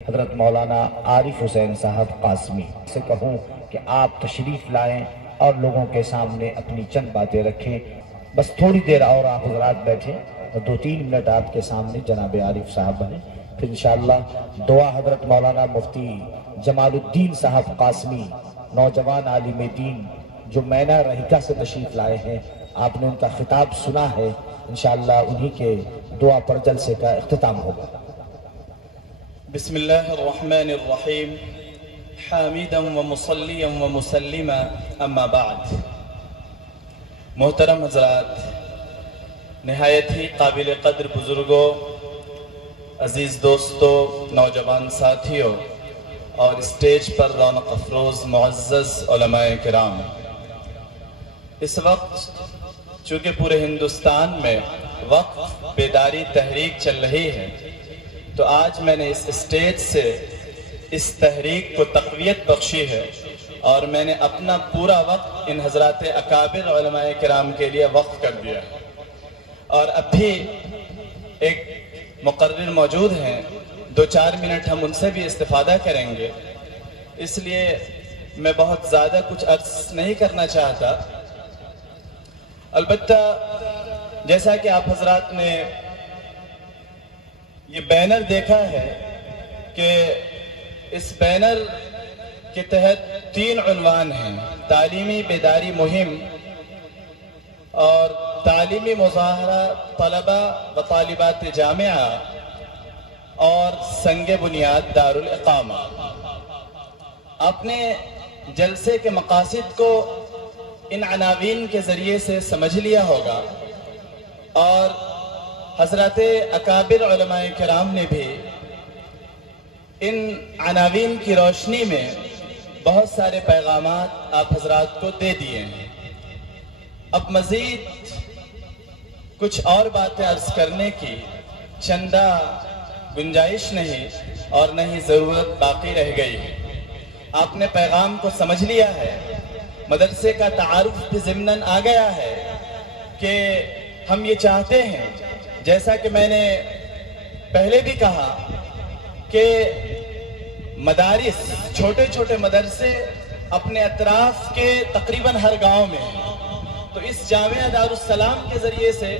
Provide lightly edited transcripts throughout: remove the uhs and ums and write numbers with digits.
حضرت مولانا عارف حسین صاحب قاسمی سے کہوں کہ آپ تشریف لائیں اور لوگوں کے سامنے اپنی چند باتیں رکھیں. بس تھوڑی دیر اور آپ حضرات بیٹھیں اور 2-3 منٹ آپ کے سامنے جناب عارف صاحب بنیں. پھر انشاءاللہ دعا حضرت مولانا مفتی جمال الدین صاحب قاسمی، نوجوان عالم دین جو مینا رہیکا سے تشریف لائے ہیں. آپ نے ان کا خطاب سنا ہے، انشاءاللہ انہی کے دعا پر جلسے کا اختتام ہوگا. بسم اللہ الرحمن الرحیم حامدا ومصلیا ومسلما اما بعد. محترم حضرات، نہایت ہی قابل قدر بزرگوں، عزیز دوستوں، نوجوان ساتھیوں اور اسٹیج پر رونق افروز معزز علماء کرام، اس وقت چونکہ پورے ہندوستان میں وقف بیداری تحریک چل رہی ہے، تو آج میں نے اس اسٹیج سے اس تحریک کو تقویت بخشی ہے اور میں نے اپنا پورا وقت ان حضرات اکابر علماء کرام کے لیے وقف کر دیا. اور اب بھی ایک مقرر موجود ہیں، 2-4 منٹ ہم ان سے بھی استفادہ کریں گے، اس لیے میں بہت زیادہ کچھ عرض نہیں کرنا چاہتا. البتہ جیسا کہ آپ حضرات نے یہ بینر دیکھا ہے کہ اس بینر کے تحت 3 عنوان ہیں: تعلیمی بیداری مہم اور تعلیمی مظاہرہ طلبہ و طالبات جامعہ اور سنگ بنیاد دارالاقامہ. آپ نے جلسے کے مقاصد کو ان عناوین کے ذریعے سے سمجھ لیا ہوگا، اور حضرات اکابر علماء کرام نے بھی ان عناوین کی روشنی میں بہت سارے پیغامات آپ حضرات کو دے دیے ہیں. اب مزید کچھ اور باتیں عرض کرنے کی چندہ گنجائش نہیں اور نہ ہی ضرورت باقی رہ گئی ہے. آپ نے پیغام کو سمجھ لیا ہے، مدرسے کا تعارف بھی ضمناً آ گیا ہے کہ ہم یہ چاہتے ہیں، جیسا کہ میں نے پہلے بھی کہا کہ مدارس، چھوٹے چھوٹے مدرسے اپنے اطراف کے تقریباً ہر گاؤں میں ہیں. تو اس جامعہ دارالسلام کے ذریعے سے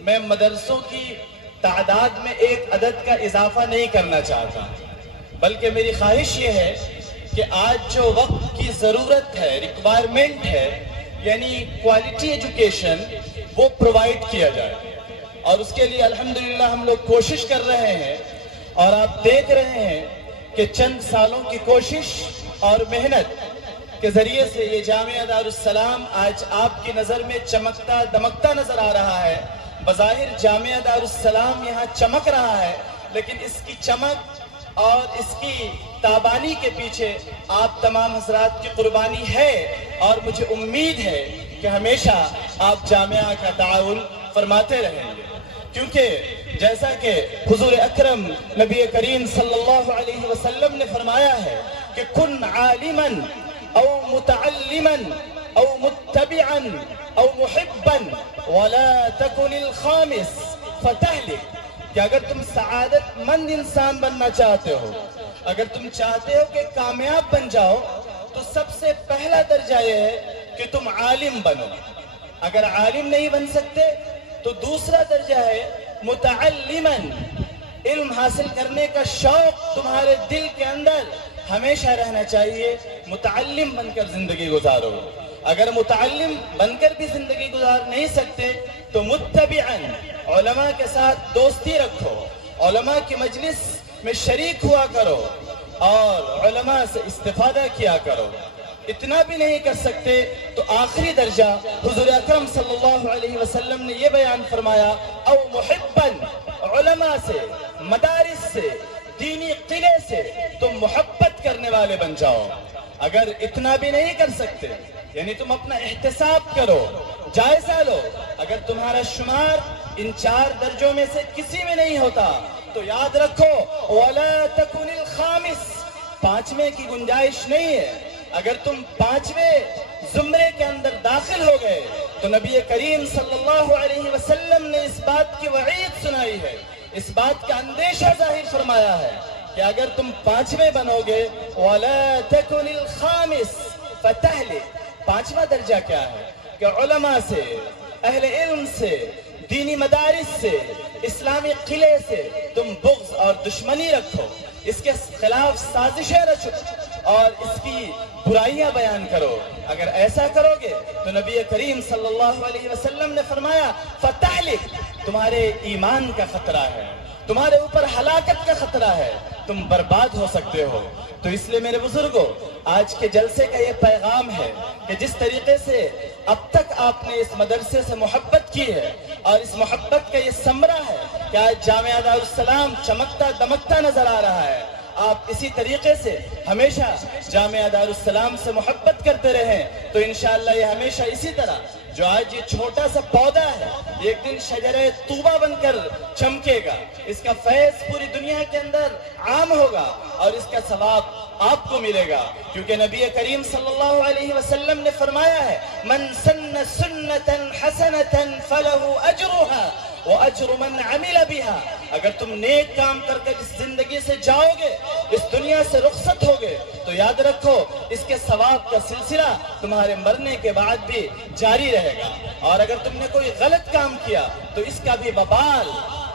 میں مدرسوں کی تعداد میں ایک عدد کا اضافہ نہیں کرنا چاہتا، بلکہ میری خواہش یہ ہے کہ آج جو وقت کی ضرورت ہے، ریکوائرمنٹ ہے، یعنی کوالٹی ایجوکیشن، وہ پرووائڈ کیا جائے. اور اس کے لیے الحمدللہ ہم لوگ کوشش کر رہے ہیں، اور آپ دیکھ رہے ہیں کہ چند سالوں کی کوشش اور محنت کے ذریعے سے یہ جامعہ دارالسلام آج آپ کی نظر میں چمکتا دمکتا نظر آ رہا ہے. بظاہر جامعہ دارالسلام یہاں چمک رہا ہے، لیکن اس کی چمک اور اس کی تابانی کے پیچھے آپ تمام حضرات کی قربانی ہے، اور مجھے امید ہے کہ ہمیشہ آپ جامعہ کا تعاون فرماتے رہیں گے. کیونکہ جیسا کہ حضور اکرم نبی کریم صلی اللہ علیہ وسلم نے فرمایا ہے کہ کن عالما او متعلما او متبعا او محبا ولا تکن الخامس فتہلک. کہ اگر تم سعادت مند انسان بننا چاہتے ہو، اگر تم چاہتے ہو کہ کامیاب بن جاؤ، تو سب سے پہلا درجہ یہ ہے کہ تم عالم بنو. اگر عالم نہیں بن سکتے تو دوسرا درجہ ہے متعلما. علم حاصل کرنے کا شوق تمہارے دل کے اندر ہمیشہ رہنا چاہیے. متعلم بن کر زندگی گزارو. اگر متعلم بن کر بھی زندگی گزار نہیں سکتے تو متبعا، علماء کے ساتھ دوستی رکھو، علماء کی مجلس میں شریک ہوا کرو اور علماء سے استفادہ کیا کرو. اتنا بھی نہیں کر سکتے تو آخری درجہ حضور اکرم صلی اللہ علیہ وسلم نے یہ بیان فرمایا، او محبا، علماء سے، مدارس سے، دینی قلعے سے تم محبت کرنے والے بن جاؤ. اگر اتنا بھی نہیں کر سکتے، یعنی تم اپنا احتساب کرو، جائزہ لو. اگر تمہارا شمار ان 4 درجوں میں سے کسی میں نہیں ہوتا تو یاد رکھو وَلَا تَكُنِ الْخَامِسِ، 5ویں کی گنجائش نہیں ہے. اگر تم 5ویں زمرے کے اندر داخل ہو گئے تو نبی کریم صلی اللہ علیہ وسلم نے اس بات کی وعید سنائی ہے، اس بات کا اندیشہ ظاہر فرمایا ہے کہ اگر تم پانچویں بنو گے وَلَا تَكُنِ الْخَامِسِ فَتَهْلِكَ. پانچواں درجہ کیا ہے کہ علماء سے، اہل علم سے، دینی مدارس سے، اسلامی قلعے سے تم بغض اور دشمنی رکھو، اس کے خلاف سازشیں رچو اور اس کی برائیاں بیان کرو. اگر ایسا کرو گے تو نبی کریم صلی اللہ علیہ وسلم نے فرمایا فَتَحْلِكَ، تمہارے ایمان کا خطرہ ہے، تمہارے اوپر ہلاکت کا خطرہ ہے، تم برباد ہو سکتے ہو. تو اس لیے میرے بزرگوں، آج کے جلسے کا یہ پیغام ہے کہ جس طریقے سے اب تک آپ نے اس مدرسے سے محبت کی ہے اور اس محبت کا یہ ثمرہ ہے کہ آج جامعہ دارالسلام چمکتا دمکتا نظر آ رہا ہے، آپ اسی طریقے سے ہمیشہ جامعہ دارالسلام سے محبت کرتے رہیں تو انشاءاللہ یہ ہمیشہ اسی طرح، جو آج یہ چھوٹا سا پودا ہے، ایک دن شجرہ طوبہ بن کر چمکے گا، اس کا فیض پوری دنیا کے اندر عام ہوگا اور اس کا ثواب آپ کو ملے گا. کیونکہ نبی کریم صلی اللہ علیہ وسلم نے فرمایا ہے من سن سنتا حسنتا فلہ اجرہا وَأَجْرُ مَنْ عَمِلَ بِهَا. اگر تم نیک کام کر کر اس زندگی سے جاؤ گے، اس دنیا سے رخصت ہوگے، تو یاد رکھو اس کے ثواب کا سلسلہ تمہارے مرنے کے بعد بھی جاری رہے گا. اور اگر تم نے کوئی غلط کام کیا تو اس کا بھی وبال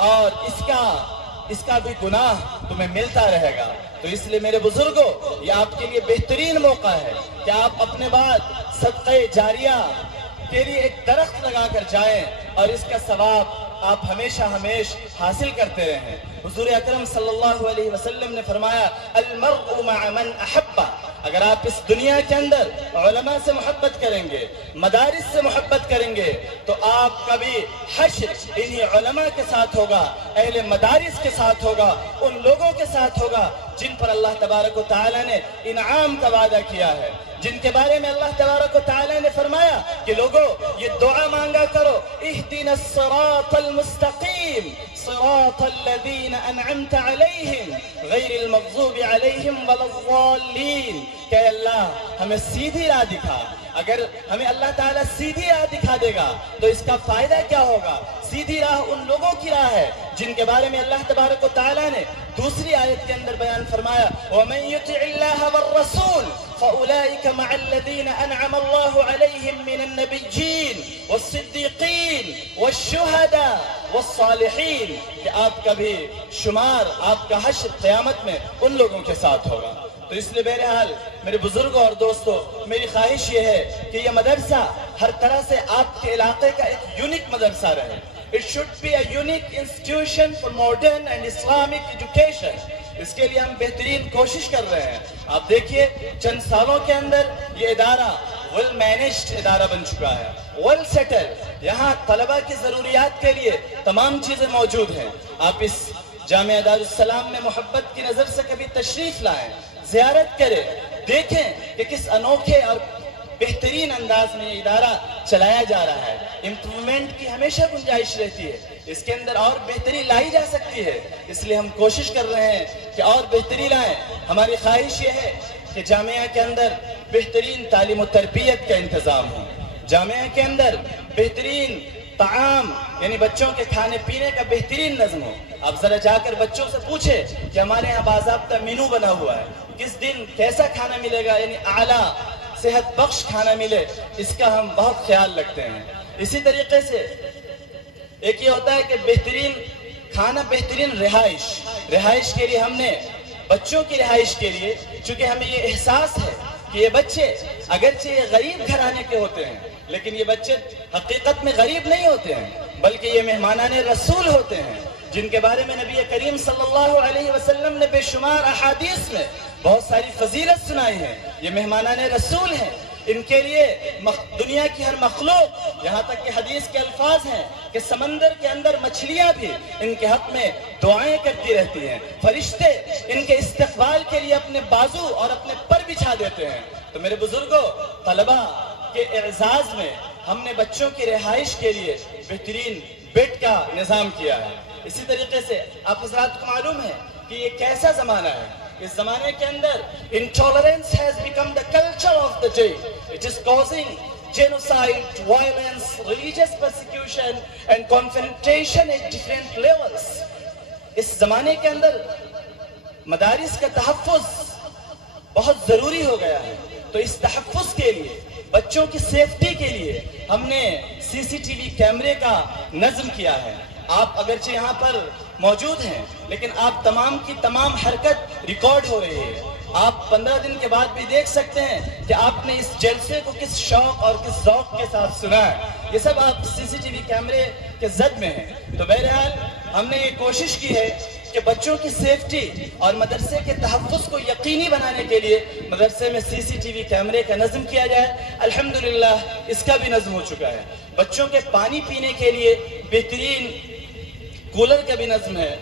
اور اس کا بھی گناہ تمہیں ملتا رہے گا. تو اس لیے میرے بزرگوں، یہ آپ کے لیے بہترین موقع ہے کہ آپ اپنے بعد صدقہ جاریہ کے لیے ایک درخت لگا کر جائیں اور اس کا ثواب آپ ہمیشہ حاصل کرتے رہیں. حضور اکرم صلی اللہ علیہ وسلم نے فرمایا المرء مع من احب. اگر آپ اس دنیا کے اندر علماء سے محبت کریں گے، مدارس سے محبت کریں گے، تو آپ کا بھی حشر انہی علماء کے ساتھ ہوگا، اہل مدارس کے ساتھ ہوگا، ان لوگوں کے ساتھ ہوگا جن پر اللہ تبارک و تعالیٰ نے انعام کا وعدہ کیا ہے، جن کے بارے میں اللہ تبارک و تعالیٰ نے فرمایا کہ لوگوں یہ دعا مانگا کرو اہدنا الصراط المستقیم صراط الذین انعمت علیہم غیر المغضوب علیہم ولا الضالین. کہ اللہ ہمیں سیدھی راہ دکھا. اگر ہمیں اللہ تعالیٰ سیدھی راہ دکھا دے گا تو اس کا فائدہ کیا ہوگا؟ سیدھی راہ ان لوگوں کی راہ ہے جن کے بارے میں اللہ تبارک و تعالیٰ نے دوسری آیت کے اندر بیان فرمایا وَمَن يُطِعِ اللَّهَ وَالرَّسُولَ فَأُولَئِكَ مَعَ الَّذِينَ أَنْعَمَ اللَّهُ عَلَيْهِم مِّنَ النَّبِيِّينَ وَالصِّدِّيقِينَ وَالشُّهَدَاءِ وَالصَّالِحِينَ. کہ آپ کا بھی شمار، آپ کا حشر قیامت میں ان لوگوں کے ساتھ ہوگا. تو اس لیے بہرحال میرے بزرگوں اور دوستوں، میری خواہش یہ ہے کہ یہ مدرسہ ہر طرح سے آپ کے علاقے کا ایک یونیک مدرسہ رہے. It should be a unique institution for modern and Islamic education. اس کے لیے ہم بہترین کوشش کر رہے ہیں. آپ دیکھیے چند سالوں کے اندر یہ ادارہ ویل مینجڈ ادارہ بن چکا ہے، ویل سیٹل. یہاں طلبہ کی ضروریات کے لیے تمام چیزیں موجود ہیں. آپ اس جامعہ دارالسلام میں محبت کی نظر سے کبھی تشریف لائیں، زیارت کریں، دیکھیں کہ کس انوکھے اور بہترین انداز میں یہ ادارہ چلایا جا رہا ہے. امپروومنٹ کی ہمیشہ گنجائش رہتی ہے، اس کے اندر اور بہتری لائی جا سکتی ہے. اس لیے ہم کوشش کر رہے ہیں کہ اور بہتری لائیں. ہماری خواہش یہ ہے کہ جامعہ کے اندر بہترین تعلیم و تربیت کا انتظام ہو، جامعہ کے اندر بہترین طعام یعنی بچوں کے کھانے پینے کا بہترین نظم ہو. آپ ذرا جا کر بچوں سے پوچھیں کہ ہمارے یہاں باضابطہ مینو بنا ہوا ہے، کس دن کیسا کھانا ملے گا، یعنی اعلیٰ صحت بخش کھانا ملے، اس کا ہم بہت خیال رکھتے ہیں. اسی طریقے سے ایک یہ ہوتا ہے کہ بہترین کھانا، بہترین رہائش کے لیے ہم نے بچوں کی رہائش کے لیے، چونکہ ہمیں یہ احساس ہے کہ یہ بچے اگرچہ یہ غریب گھرانے کے ہوتے ہیں لیکن یہ بچے حقیقت میں غریب نہیں ہوتے ہیں، بلکہ یہ مہمانان رسول ہوتے ہیں جن کے بارے میں نبی کریم صلی اللہ علیہ وسلم نے بے شمار احادیث میں بہت ساری فضیلت سنائی ہے. یہ مہمانان رسول ہیں، ان کے لیے دنیا کی ہر مخلوق، یہاں تک کہ حدیث کے الفاظ ہیں کہ سمندر کے اندر مچھلیاں بھی ان کے حق میں دعائیں کرتی رہتی ہیں. فرشتے ان کے استقبال کے لیے اپنے بازو اور اپنے پر بچھا دیتے ہیں. تو میرے بزرگوں، طلبہ کے اعزاز میں ہم نے بچوں کی رہائش کے لیے بہترین بیڈ کا نظام کیا ہے. اسی طریقے سے آپ حضرات کو معلوم ہے کہ یہ کیسا زمانہ ہے. اس زمانے کے اندر intolerance has become the culture of the day. It is causing genocide, violence, religious persecution and confrontation at different levels. اس زمانے کے اندر مدارس کا تحفظ بہت ضروری ہو گیا ہے. تو اس تحفظ کے لیے، بچوں کی سیفٹی کے لیے ہم نے CCTV کیمرے کا نظم کیا ہے. آپ اگرچہ یہاں پر موجود ہیں لیکن آپ تمام کی تمام حرکت ریکارڈ ہو رہی ہے. آپ 15 دن کے بعد بھی دیکھ سکتے ہیں کہ آپ نے اس جلسے کو کس شوق اور کس ذوق کے ساتھ سنا ہے. یہ سب آپ CCTV کیمرے کے زد میں ہیں. تو بہرحال ہم نے یہ کوشش کی ہے کہ بچوں کی سیفٹی اور مدرسے کے تحفظ کو یقینی بنانے کے لیے مدرسے میں CCTV کیمرے کا نظم کیا جائے. الحمدللہ اس کا بھی نظم ہو چکا ہے. بچوں کے پانی پینے کے لیے بہترین کولر کا بھی نظم ہے.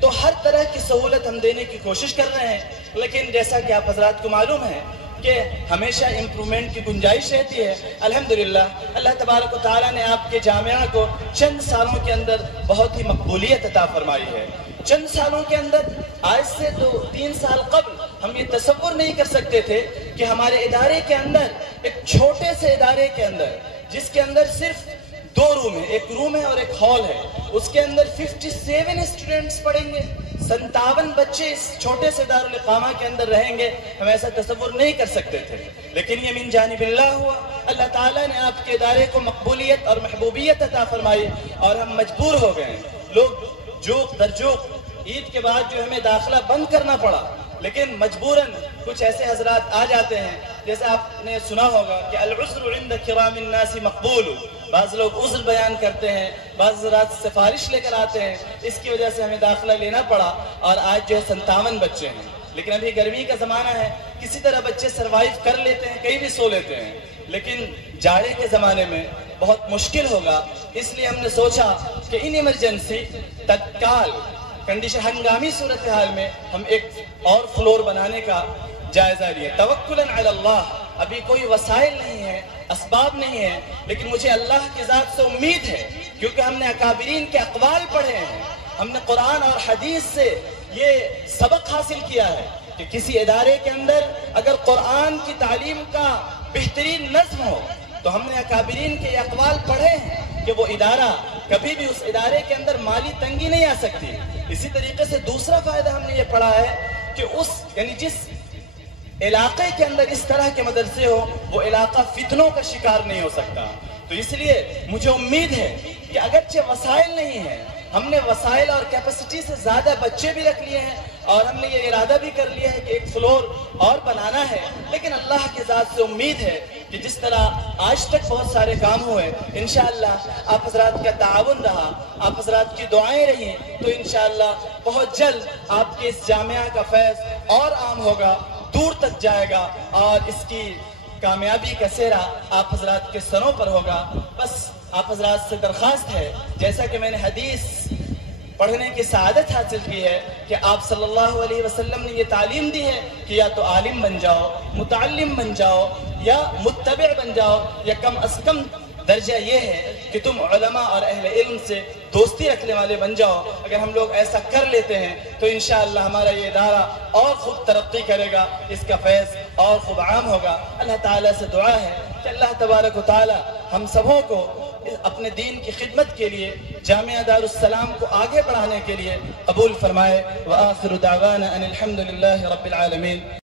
تو ہر طرح کی سہولت ہم دینے کی کوشش کر رہے ہیں. لیکن جیسا کہ آپ حضرات کو معلوم ہے کہ ہمیشہ امپرومنٹ کی گنجائش رہتی ہے. الحمدللہ اللہ تبارک و تعالیٰ نے آپ کے جامعہ کو چند سالوں کے اندر بہت ہی مقبولیت عطا فرمائی ہے. چند سالوں کے اندر، آج سے 2-3 سال قبل ہم یہ تصور نہیں کر سکتے تھے کہ ہمارے ادارے کے اندر، ایک چھوٹے سے ادارے کے اندر جس کے اندر صرف 2 روم ہیں، ایک روم ہے اور ایک ہال ہے، اس کے اندر 57 اسٹوڈنٹس پڑھیں گے، 57 بچے اس چھوٹے سے دارالاقامہ کے اندر رہیں گے. ہم ایسا تصور نہیں کر سکتے تھے. لیکن یہ من جانب اللہ ہوا. اللہ تعالیٰ نے آپ کے ادارے کو مقبولیت اور محبوبیت عطا فرمائی اور ہم مجبور ہو گئے. لوگ جوق در جوق عید کے بعد جو ہمیں داخلہ بند کرنا پڑا، لیکن مجبوراً کچھ ایسے حضرات آ جاتے ہیں، جیسے آپ نے سنا ہوگا کہ العذر عند کرام الناس مقبول. بعض لوگ عذر بیان کرتے ہیں، بعض حضرات سفارش لے کر آتے ہیں. اس کی وجہ سے ہمیں داخلہ لینا پڑا اور آج جو ہے 57 بچے ہیں. لیکن ابھی گرمی کا زمانہ ہے، کسی طرح بچے سروائیو کر لیتے ہیں، کہیں بھی سو لیتے ہیں. لیکن جاڑے کے زمانے میں بہت مشکل ہوگا. اس لیے ہم نے سوچا کہ ان ایمرجنسی تتکال کنڈیشن، ہنگامی صورتحال میں ہم ایک اور فلور بنانے کا جائزہ لیے. توکلاً علی اللہ. ابھی کوئی وسائل نہیں ہے، اسباب نہیں ہے، لیکن مجھے اللہ کی ذات سے امید ہے، کیونکہ ہم نے اکابرین کے اقوال پڑھے ہیں، ہم نے قرآن اور حدیث سے یہ سبق حاصل کیا ہے کہ کسی ادارے کے اندر اگر قرآن کی تعلیم کا بہترین نظم ہو تو ہم نے اکابرین کے اقوال پڑھے ہیں کہ وہ ادارہ کبھی بھی، اس ادارے کے اندر مالی تنگی نہیں آ سکتی. اسی طریقے سے دوسرا فائدہ ہم نے یہ پڑھا ہے کہ یعنی جس علاقے کے اندر اس طرح کے مدرسے ہو، وہ علاقہ فتنوں کا شکار نہیں ہو سکتا. تو اس لیے مجھے امید ہے کہ اگرچہ وسائل نہیں ہیں، ہم نے وسائل اور کیپیسٹی سے زیادہ بچے بھی رکھ لیے ہیں اور ہم نے یہ ارادہ بھی کر لیا ہے کہ ایک فلور اور بنانا ہے. لیکن اللہ کی ذات سے امید ہے کہ جس طرح آج تک بہت سارے کام ہوئے، انشاءاللہ آپ حضرات کا تعاون رہا، آپ حضرات کی دعائیں رہیں، تو انشاءاللہ بہت جلد آپ کے اس جامعہ کا فیض اور عام ہوگا، دور تک جائے گا اور اس کی کامیابی کا سہرا آپ حضرات کے سروں پر ہوگا. بس آپ حضرات سے درخواست ہے، جیسا کہ میں نے حدیث پڑھنے کی سعادت حاصل کی ہے کہ آپ صلی اللہ علیہ وسلم نے یہ تعلیم دی ہے کہ یا تو عالم بن جاؤ، متعلم بن جاؤ یا متبع بن جاؤ، یا کم از کم درجہ یہ ہے کہ تم علماء اور اہل علم سے دوستی رکھنے والے بن جاؤ. اگر ہم لوگ ایسا کر لیتے ہیں تو انشاءاللہ ہمارا یہ ادارہ اور خوب ترقی کرے گا، اس کا فیض اور خوب عام ہوگا. اللہ تعالیٰ سے دعا ہے کہ اللہ تبارک و تعالیٰ ہم سبوں کو اپنے دین کی خدمت کے لیے، جامعہ دارالسلام کو آگے بڑھانے کے لیے قبول فرمائے. وآخر دعوانا ان الحمد للہ رب العالمین.